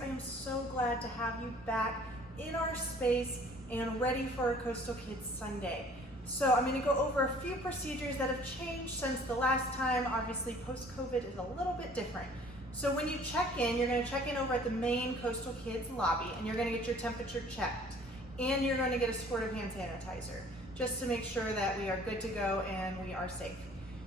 I am so glad to have you back in our space and ready for Coastal Kids Sunday. So I'm going to go over a few procedures that have changed since the last time. Obviously, post-COVID is a little bit different. So when you check in, you're going to check in over at the main Coastal Kids lobby, and you're going to get your temperature checked. And you're going to get a squirt of hand sanitizer, just to make sure that we are good to go and we are safe.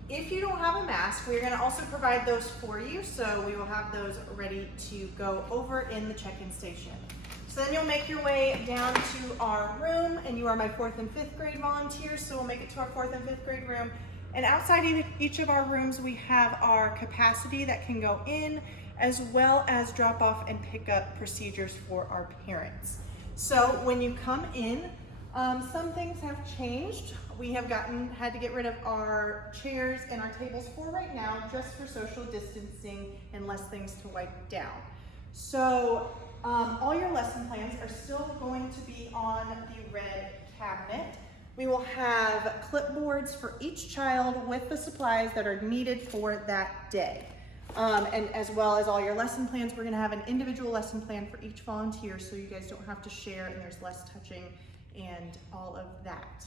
If you don't have a mask, we're going to also provide those for you, so we will have those ready to go over in the check-in station. So then you'll make your way down to our room, and you are my 4th and 5th grade volunteers, so we'll make it to our 4th and 5th grade room. And outside each of our rooms, we have our capacity that can go in, as well as drop off and pick up procedures for our parents. So when you come in, some things have changed. We have had to get rid of our chairs and our tables for right now, just for social distancing and less things to wipe down. So all your lesson plans are still going to be on the red cabinet. We will have clipboards for each child with the supplies that are needed for that day. And as well as all your lesson plans, we're gonna have an individual lesson plan for each volunteer, so you guys don't have to share and there's less touching and all of that.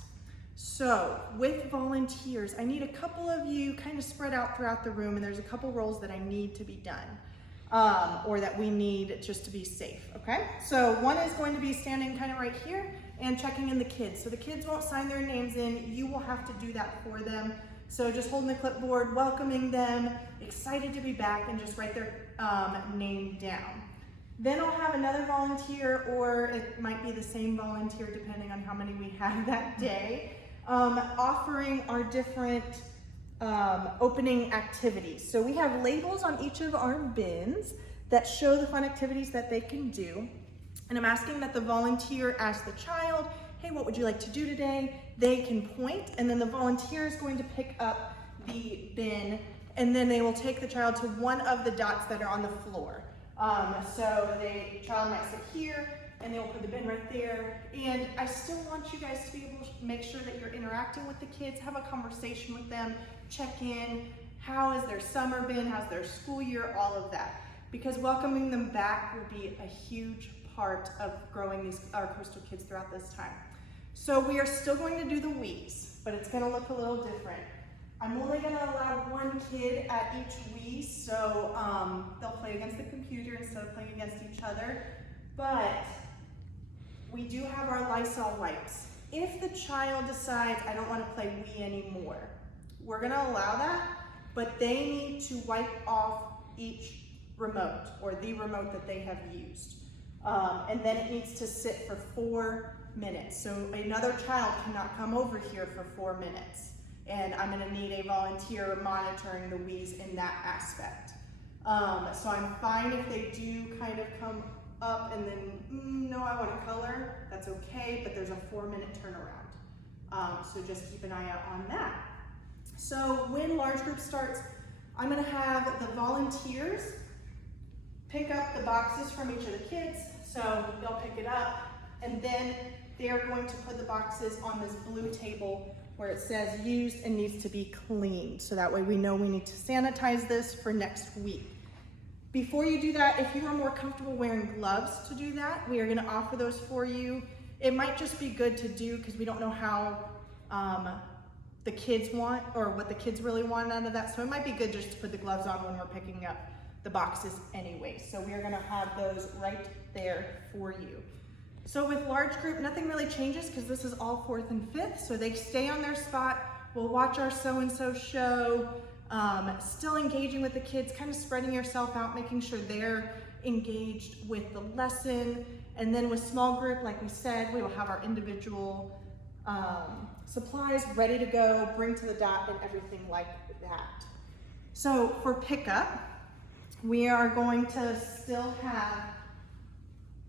So with volunteers, I need a couple of you kind of spread out throughout the room, and there's a couple roles that I need to be done, or that we need just to be safe, okay? So one is going to be standing kind of right here and checking in the kids. So the kids won't sign their names in, you will have to do that for them. So just holding the clipboard, welcoming them, excited to be back, and just write their name down. Then I'll have another volunteer, or it might be the same volunteer depending on how many we have that day, offering our different opening activities. So we have labels on each of our bins that show the fun activities that they can do. And I'm asking that the volunteer ask the child, hey, what would you like to do today? They can point, and then the volunteer is going to pick up the bin, and then they will take the child to one of the dots that are on the floor. So the child might sit here, and they will put the bin right there. And I still want you guys to be able to make sure that you're interacting with the kids, have a conversation with them, check in, how is their summer been, how's their school year, all of that. Because welcoming them back will be a huge part of growing our coastal kids throughout this time. So we are still going to do the weeks, but it's gonna look a little different. I'm only gonna allow one kid at each Wii, so they'll play against the computer instead of playing against each other. But we do have our Lysol wipes. If the child decides, I don't wanna play Wii anymore, we're gonna allow that, but they need to wipe off each remote, or the remote that they have used. And then it needs to sit for 4 minutes. So another child cannot come over here for 4 minutes. And I'm gonna need a volunteer monitoring the Wiis in that aspect. So I'm fine if they do kind of come up and then, no, I want to color, that's okay, but there's a 4-minute turnaround. So just keep an eye out on that. So when large group starts, I'm gonna have the volunteers pick up the boxes from each of the kids. So they'll pick it up, and then they're going to put the boxes on this blue table where it says used and needs to be cleaned. So that way we know we need to sanitize this for next week. Before you do that, if you are more comfortable wearing gloves to do that, we are gonna offer those for you. It might just be good to do because we don't know how the kids want, or what the kids really want out of that. So it might be good just to put the gloves on when we're picking up the boxes anyway. So we are gonna have those right there for you. So with large group, nothing really changes because this is all 4th and 5th. So they stay on their spot. We'll watch our so-and-so show, still engaging with the kids, kind of spreading yourself out, making sure they're engaged with the lesson. And then with small group, like we said, we will have our individual supplies ready to go, bring to the dot and everything like that. So for pickup, we are going to still have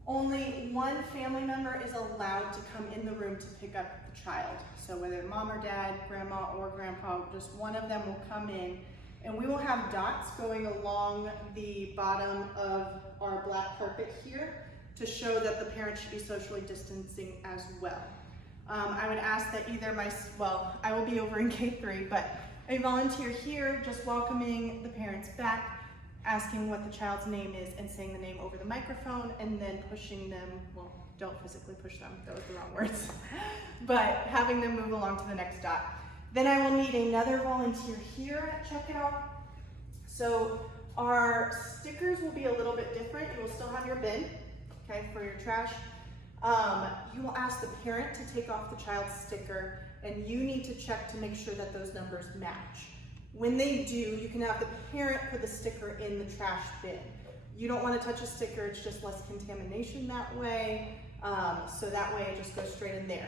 only one family member is allowed to come in the room to pick up the child. So whether mom or dad, grandma or grandpa, just one of them will come in, and we will have dots going along the bottom of our black carpet here to show that the parents should be socially distancing as well. I would ask that either I will be over in K3, but a volunteer here just welcoming the parents back, asking what the child's name is and saying the name over the microphone, and then pushing them, well, don't physically push them, that was the wrong words, but having them move along to the next dot. Then I will need another volunteer here at checkout. So our stickers will be a little bit different. You will still have your bin, okay, for your trash. You will ask the parent to take off the child's sticker, and you need to check to make sure that those numbers match. When they do, you can have the parent put the sticker in the trash bin. You don't want to touch a sticker, it's just less contamination that way. So that way it just goes straight in there.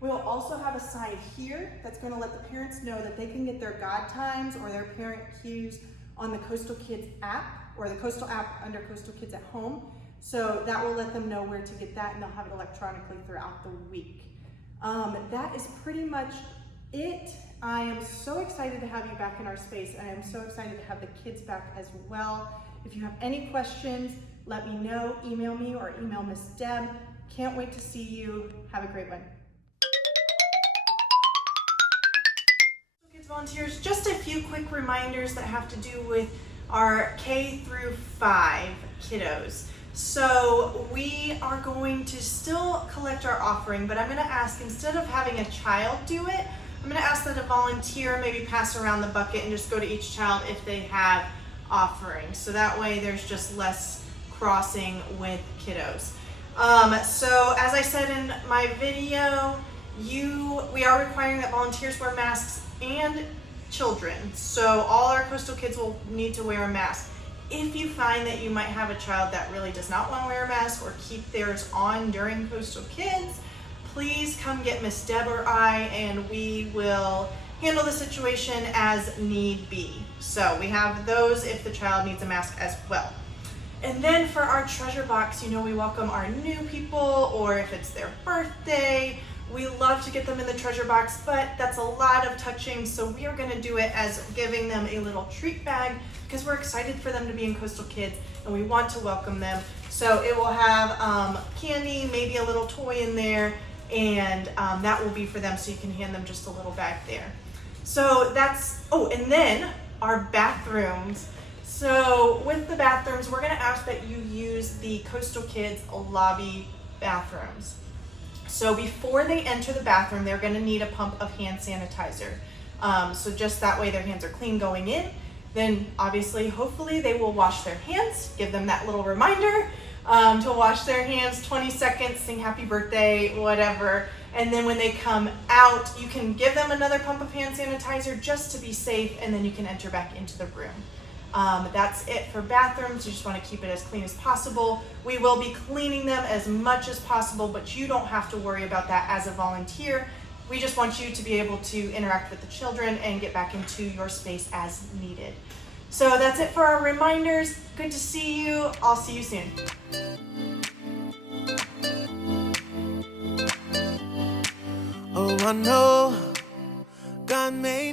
We'll also have a sign here that's going to let the parents know that they can get their God times or their parent cues on the Coastal Kids app, or the Coastal app under Coastal Kids at Home. So that will let them know where to get that, and they'll have it electronically throughout the week. That is pretty much it. I am so excited to have you back in our space, and I am so excited to have the kids back as well. If you have any questions, let me know. Email me or email Miss Deb. Can't wait to see you. Have a great one. Kids Volunteers, just a few quick reminders that have to do with our K through 5 kiddos. So we are going to still collect our offering, but I'm going to ask, instead of having a child do it, I'm going to ask that a volunteer maybe pass around the bucket and just go to each child if they have offerings. So that way there's just less crossing with kiddos. So as I said in my video, we are requiring that volunteers wear masks and children. So all our Coastal Kids will need to wear a mask. If you find that you might have a child that really does not want to wear a mask or keep theirs on during Coastal Kids, please come get Miss Deb or I, and we will handle the situation as need be. So we have those if the child needs a mask as well. And then for our treasure box, you know, we welcome our new people, or if it's their birthday, we love to get them in the treasure box, but that's a lot of touching, so we are going to do it as giving them a little treat bag because we're excited for them to be in Coastal Kids and we want to welcome them. So it will have candy, maybe a little toy in there, and that will be for them, so you can hand them just a little bag there. So that's, oh, and then our bathrooms. So with the bathrooms, we're going to ask that you use the Coastal Kids lobby bathrooms. So before they enter the bathroom, they're going to need a pump of hand sanitizer. So just that way their hands are clean going in. Then obviously, hopefully they will wash their hands, give them that little reminder to wash their hands, 20 seconds, sing happy birthday, whatever. And then when they come out, you can give them another pump of hand sanitizer just to be safe, and then you can enter back into the room. That's it for bathrooms. You just want to keep it as clean as possible. We will be cleaning them as much as possible, but you don't have to worry about that as a volunteer. We just want you to be able to interact with the children and get back into your space as needed. So that's it for our reminders. Good to see you. I'll see you soon. Oh, I know God made